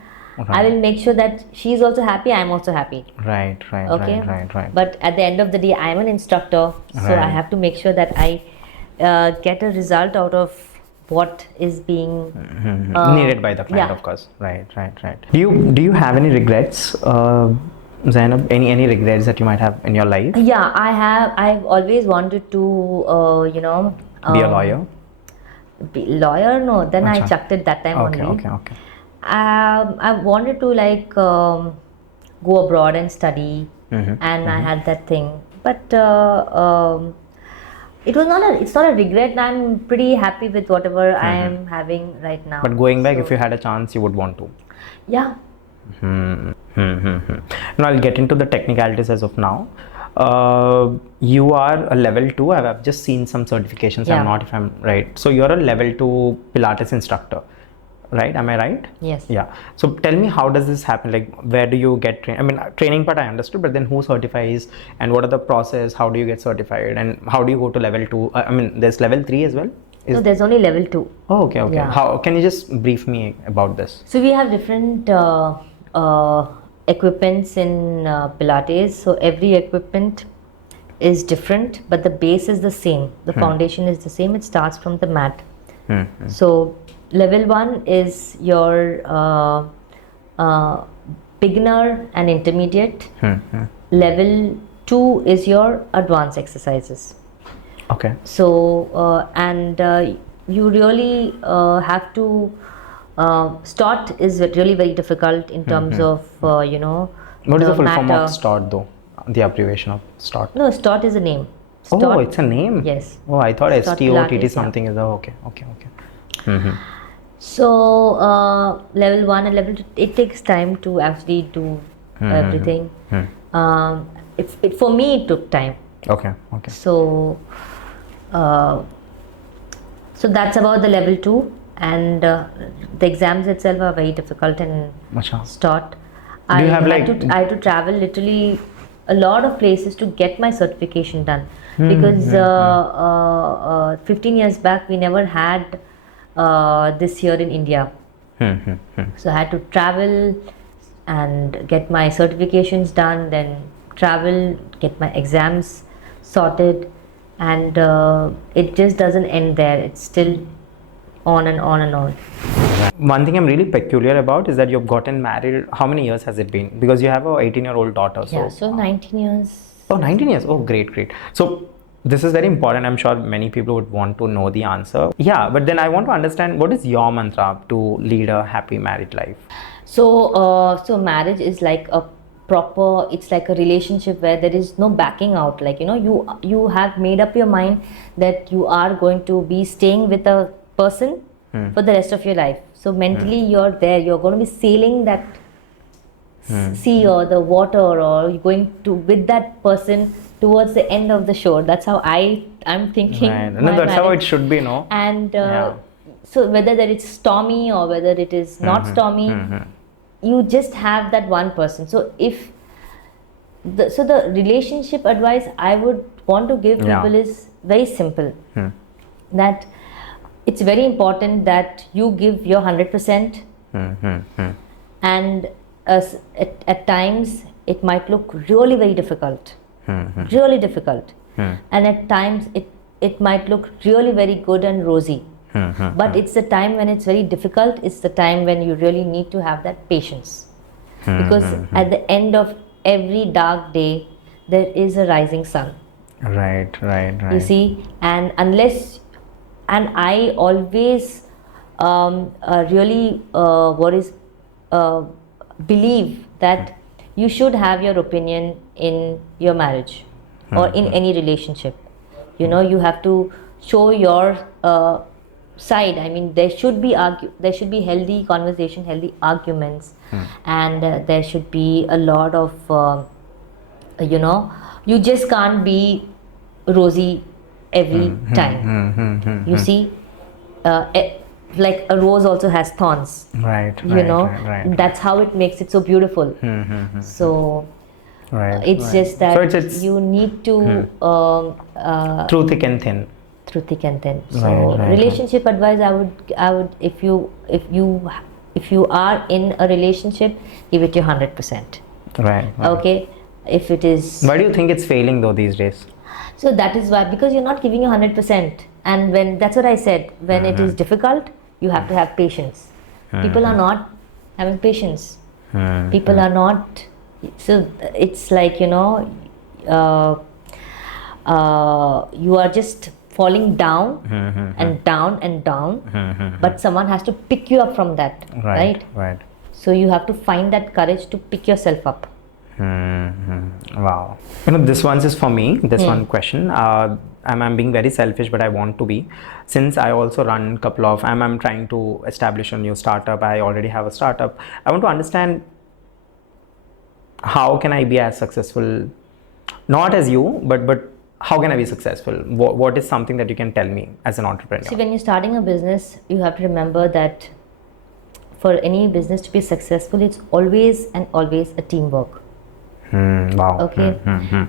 I will make sure that she's also happy, I'm also happy. Right, right, Okay. right. But at the end of the day, I'm an instructor, so I Right. have to make sure that I get a result out of what is being Needed by the client, yeah. of course. Right. Do you have any regrets, Zainab? Any regrets that you might have in your life? Yeah, I have. I've always wanted to, Be a lawyer. be lawyer. No, then I Acha. chucked it that time Okay, only. okay. I wanted to like go abroad and study, and I had that thing. But it was not a. It's not a regret. I'm pretty happy with whatever I am having right now. But going back, So, if you had a chance, you would want to. yeah. Now I'll get into the technicalities as of now. You are a level 2. I've just seen some certifications. Yeah. I'm not if I'm right. So you're a level 2 Pilates instructor, right? Am I right? Yes. Yeah. So tell me, how does this happen? Like, where do you get trained? I mean, training part I understood, but then who certifies, and what are the process? How do you get certified, and how do you go to level 2? I mean, there's level 3 as well. So there's only level 2. Oh, okay. Yeah. How can you just brief me about this? So we have different equipments in Pilates. So every equipment is different, but the base is the same. The foundation is the same. It starts from the mat. So level 1 is your beginner and intermediate. Level 2 is your advanced exercises. Okay. So you really have to STOTT is really very difficult in terms of What is the full form of STOTT though? The abbreviation of STOTT. No, STOTT is a name. Oh, STOTT, it's a name. yes. Oh, I thought STOTT STOTT Pilates, something is okay. So level 1 and level 2, it takes time to actually do everything. For me it took time. Okay. So so that's about the level 2, and the exams itself are very difficult in Acha. STOTT. Do you have I had to travel literally a lot of places to get my certification done, because 15 years back we never had this here in India. So I had to travel and get my certifications done, then travel, get my exams sorted, and it just doesn't end there. It's still on and on and on. One thing I'm really peculiar about is that you've gotten married. How many years has it been? Because you have a 18-year-old daughter. So. Yeah, so 19 years. Oh, 19 years. Oh, great. So this is very important. I'm sure many people would want to know the answer. Yeah, but then I want to understand, what is your mantra to lead a happy married life? So marriage is like a proper, it's like a relationship where there is no backing out. Like, you have made up your mind that you are going to be staying with a person for the rest of your life. So mentally you're there, you're going to be sailing that sea or the water, or you're going to with that person towards the end of the shore. That's how I'm thinking. Right. No, that's how it should be, no? And so whether that it's stormy or whether it is not stormy, you just have that one person. So if the relationship advice I would want to give people is very simple. That it's very important that you give your 100%, and at times it might look really very difficult, really difficult, and at times it might look really very good and rosy. But it's the time when it's very difficult, it's the time when you really need to have that patience, because at the end of every dark day there is a rising sun. Right. You see, and I always really believe that you should have your opinion in your marriage or in any relationship. You have to show your side. I mean, there should be healthy conversation, healthy arguments, and there should be a lot of you just can't be rosy every time. You see, like a rose also has thorns. Right. That's how it makes it so beautiful. So it's just that it's you need to through thick and thin. Through thick and thin. So relationship advice, I would if you if you are in a relationship, give it your 100%. Right. Okay, if it is, Why do you think it's failing though these days? so that is why, because you're not giving your 100%. And when, that's what I said, when it is difficult, you have to have patience. People are not having patience. People are not, so it's like, you know, you are just falling down and down and down, but someone has to pick you up from that, right? Right. So you have to find that courage to pick yourself up. Wow. You know, this one's is for me, this one question. I'm being very selfish, but I want to be. Since I also run a couple of, I'm trying to establish a new startup. I already have a startup. I want to understand how can I be as successful, not as you, but how can I be successful? What is something that you can tell me as an entrepreneur? See, when you're starting a business, you have to remember that for any business to be successful, it's always and always a teamwork. Wow. Okay.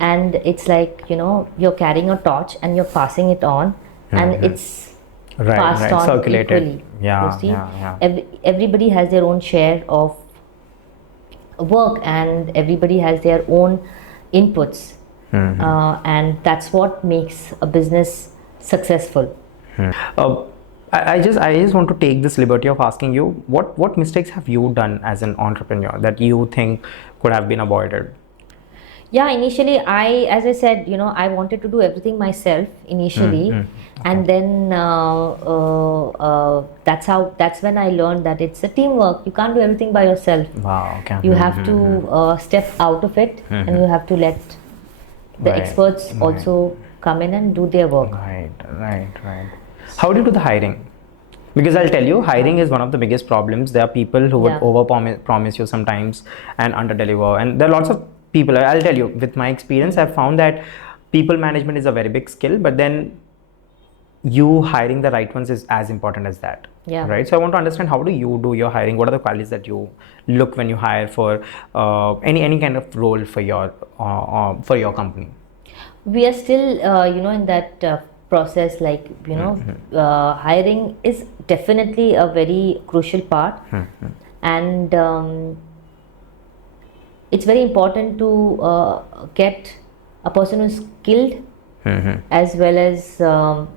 And it's like, you know, you're carrying a torch and you're passing it on, and it's passed on circulated. equally. Yeah, You see, yeah. everybody has their own share of work, and everybody has their own inputs, and that's what makes a business successful. I just want to take this liberty of asking you, what mistakes have you done as an entrepreneur that you think could have been avoided? Yeah, initially, as I said, you know, I wanted to do everything myself initially, and then that's when I learned that it's a teamwork. You can't do everything by yourself. Wow. Okay. You have to step out of it, and you have to let the experts also come in and do their work. Right. How do you do the hiring? Because I'll tell you, hiring is one of the biggest problems. There are people who would over promise you sometimes and under deliver, and there are lots of people. I'll tell you, with my experience, I've found that people management is a very big skill, but then you hiring the right ones is as important as that. Yeah. Right. So I want to understand, how do you do your hiring? What are the qualities that you look when you hire for any kind of role for your company? We are still, you know, in that process. Like, you know, hiring is definitely a very crucial part, and it's very important to get a person who's skilled as well as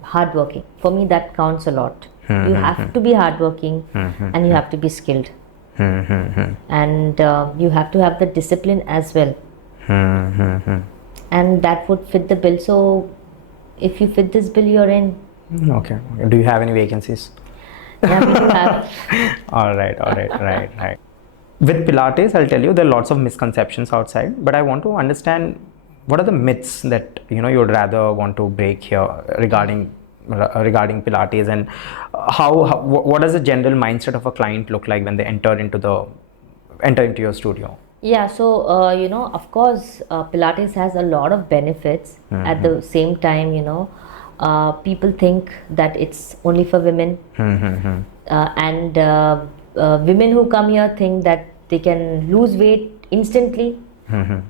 hardworking. For me, that counts a lot. You have to be hardworking, and you have to be skilled, and you have to have the discipline as well, and that would fit the bill. So if you fit this bill, you're in. Okay. Do you have any vacancies? Yeah, we do have. All right. Right. With Pilates, I'll tell you, there are lots of misconceptions outside, but I want to understand, what are the myths that you would rather want to break here regarding Pilates, and what does the general mindset of a client look like when they enter into your studio? Yeah, so you know, of course, Pilates has a lot of benefits. At the same time, you know, people think that it's only for women, and women who come here think that they can lose weight instantly.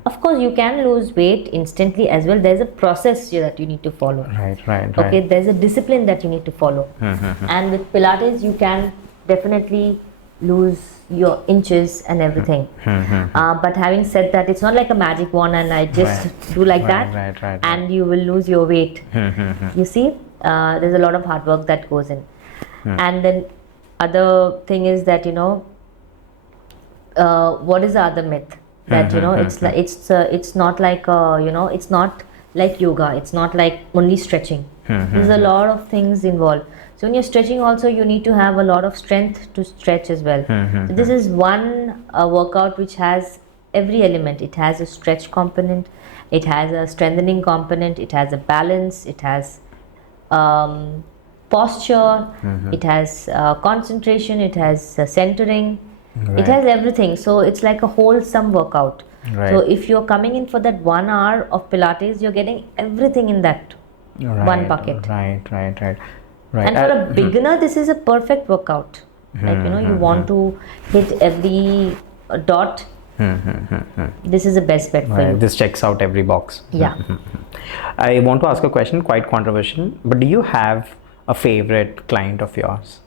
Of course, you can lose weight instantly as well. There's a process here that you need to follow. Right. Okay, there's a discipline that you need to follow. And with Pilates, you can definitely lose your inches and everything. But having said that, it's not like a magic wand and I just do like that and you will lose your weight. You see, there's a lot of hard work that goes in. And then other thing is that, you know, what is the other myth? That, you know, it's not like you know, it's not like yoga. It's not like only stretching. There's a lot of things involved. So when you're stretching also, you need to have a lot of strength to stretch as well. So this is one workout which has every element. It has a stretch component, it has a strengthening component, it has a balance, it has posture, it has concentration, it has centering. It has everything. So it's like a wholesome workout. So if you're coming in for that 1 hour of Pilates, you're getting everything in that one bucket. Right. And for a beginner, this is a perfect workout. Like, you know, you want to hit every dot. This is the best bet for you. This checks out every box. Yeah. I want to ask a question, quite controversial, but do you have a favorite client of yours?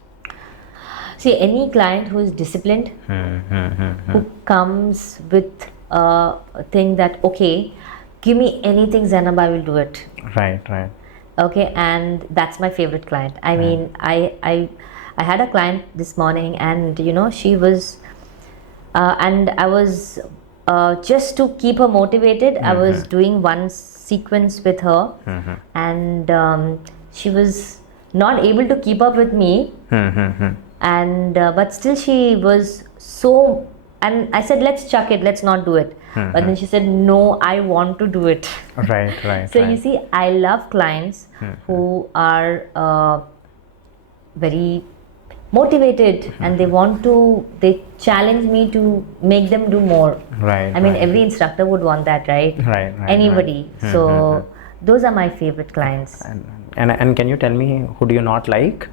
See, any client who is disciplined, who comes with a thing that, okay, give me anything, Zainab, I will do it. Right, right. Okay, and that's my favorite client. I mean, I had a client this morning, and she was, and I was just to keep her motivated. I was doing one sequence with her, and she was not able to keep up with me, and but still she was so. And I said, let's chuck it, let's not do it. But then she said, no, I want to do it. Right, right. So right. you see, I love clients who are very motivated, and they challenge me to make them do more. Right. I mean, right. every instructor would want that, right? Right, right. Anybody. Right. So those are my favorite clients. And can you tell me who do you not like?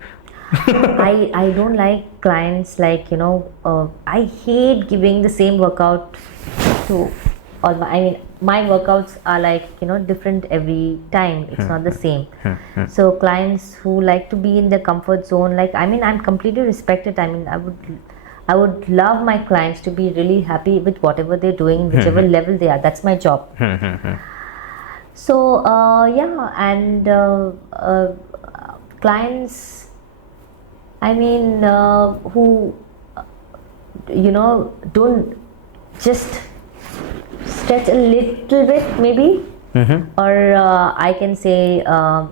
I don't like clients like, I hate giving the same workout to all my workouts are like, different every time. It's not the same. So clients who like to be in their comfort zone, like, I'm completely respected. I would love my clients to be really happy with whatever they're doing, whichever level they are. That's my job. So yeah, and clients, who don't just stretch a little bit, maybe. Or I can say, I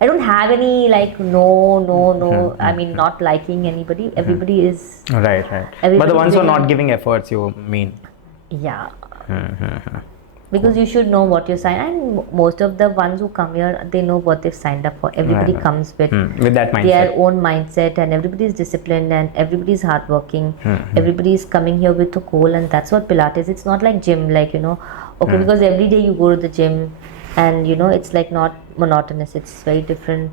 don't have any like no. Not liking anybody. Everybody is Right. But the everybody's ones who are really- not giving efforts, you mean? Yeah. Because you should know what you sign, and most of the ones who come here, they know what they've signed up for. Everybody Right. comes with that mindset. their own mindset, and everybody is disciplined, and everybody is hardworking. Everybody is coming here with a goal, and that's what Pilates. It's not like gym, like okay, because every day you go to the gym, and it's like not monotonous. It's very different.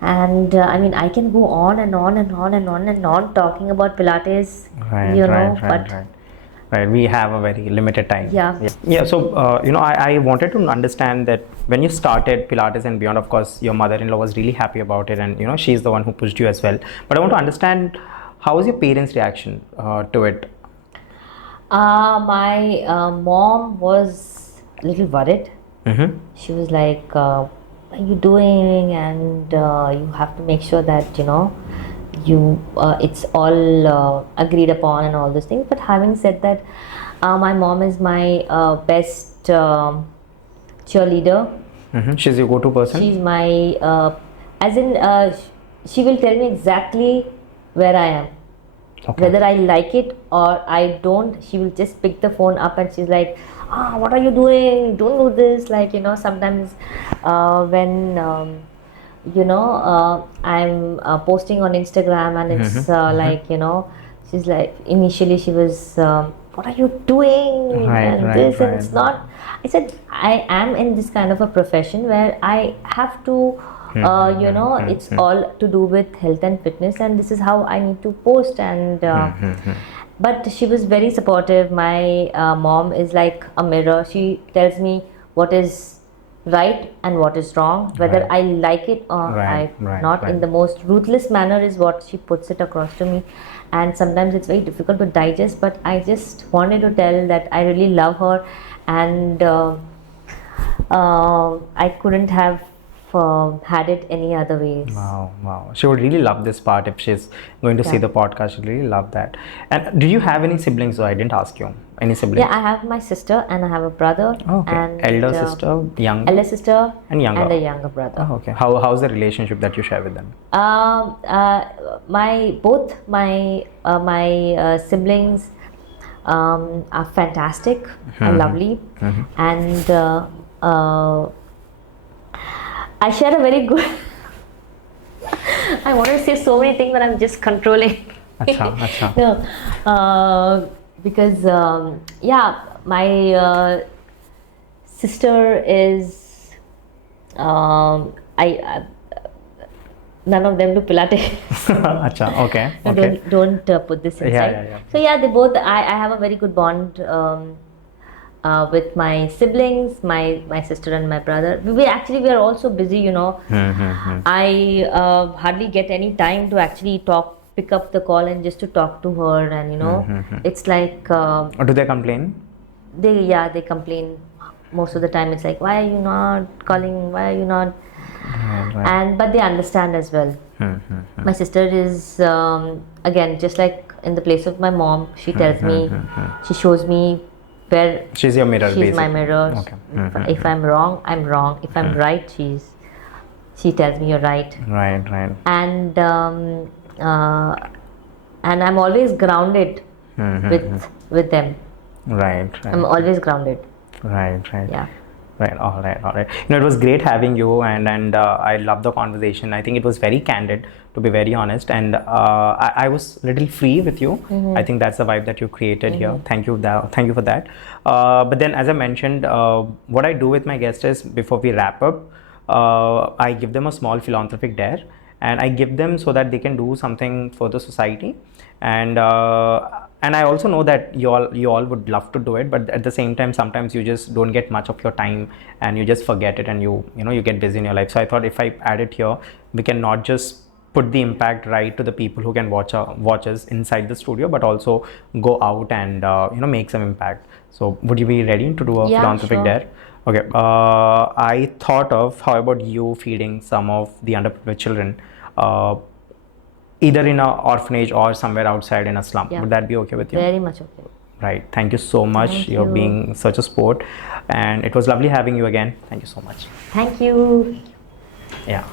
And I can go on and on and on and on and on talking about Pilates, but Right, we have a very limited time. Yeah. So, I wanted to understand that when you started Pilates and Beyond, of course, your mother-in-law was really happy about it, and she's the one who pushed you as well. But I want to understand, how was your parents' reaction to it? My mom was a little worried. She was like, what are you doing? And you have to make sure that, it's all agreed upon and all those things. But having said that, my mom is my best cheerleader. She's your go-to person? She's my, she will tell me exactly where I am. Okay. Whether I like it or I don't, she will just pick the phone up and she's like, what are you doing? Don't do this. Like, sometimes when I'm posting on Instagram, and it's like, she's like, initially she was, what are you doing? And it's not. I said, I am in this kind of a profession where I have to, it's all to do with health and fitness, and this is how I need to post. And but she was very supportive. My mom is like a mirror. She tells me what is right and what is wrong, whether I like it or not. In the most ruthless manner is what she puts it across to me, and sometimes it's very difficult to digest, but I just wanted to tell that I really love her, and I couldn't have had it any other ways. Wow. She would really love this part. If she's going to see the podcast, she'll really love that. And do you have any siblings? So I didn't ask you. Any siblings? Yeah, I have my sister and I have a brother. Okay. And elder sister, younger? Elder sister and younger. And a younger brother. Oh, okay. How's the relationship that you share with them? Both my siblings are fantastic and lovely, and I share a very good. I wanted to say so many things, but I'm just controlling. Acha. No, because my sister is. None of them do Pilates. Acha, okay. Don't put this inside. Yeah. So yeah, they both. I have a very good bond with my siblings, my sister and my brother. We are also busy, you know. I hardly get any time to actually pick up the call and just to talk to her, and you know, it's like Or do they complain? they complain most of the time. It's like, why are you not calling? Why are you not? Right. And but they understand as well. My sister is again just like in the place of my mom. She tells me, she shows me where She's your mirror, she's basically. my mirror. Okay. If I'm wrong, I'm wrong. If I'm right, she tells me you're right. Right. And I'm always grounded with them. Right. I'm always grounded. Right. Yeah. Right. All right. You know, it was great having you, and I love the conversation. I think it was very candid, to be very honest, and I was a little free with you. I think that's the vibe that you created here. Thank you. Thank you for that. But then, as I mentioned, what I do with my guests is before we wrap up, I give them a small philanthropic dare, and I give them so that they can do something for the society, and I also know that you all would love to do it, but at the same time sometimes you just don't get much of your time and you just forget it, and you know you get busy in your life. So I thought if I add it here, we can not just put the impact right to the people who can watch us inside the studio, but also go out and you know, make some impact. So would you be ready to do a Yeah, philanthropic sure. dare? Okay, I thought of, how about you feeding some of the underprivileged children, either in an orphanage or somewhere outside in a slum? Yeah. Would that be okay with you? Very much okay. Right. Thank you so much. Thank You're you. being such a sport, and it was lovely having you again. Thank you so much. Thank you. Yeah.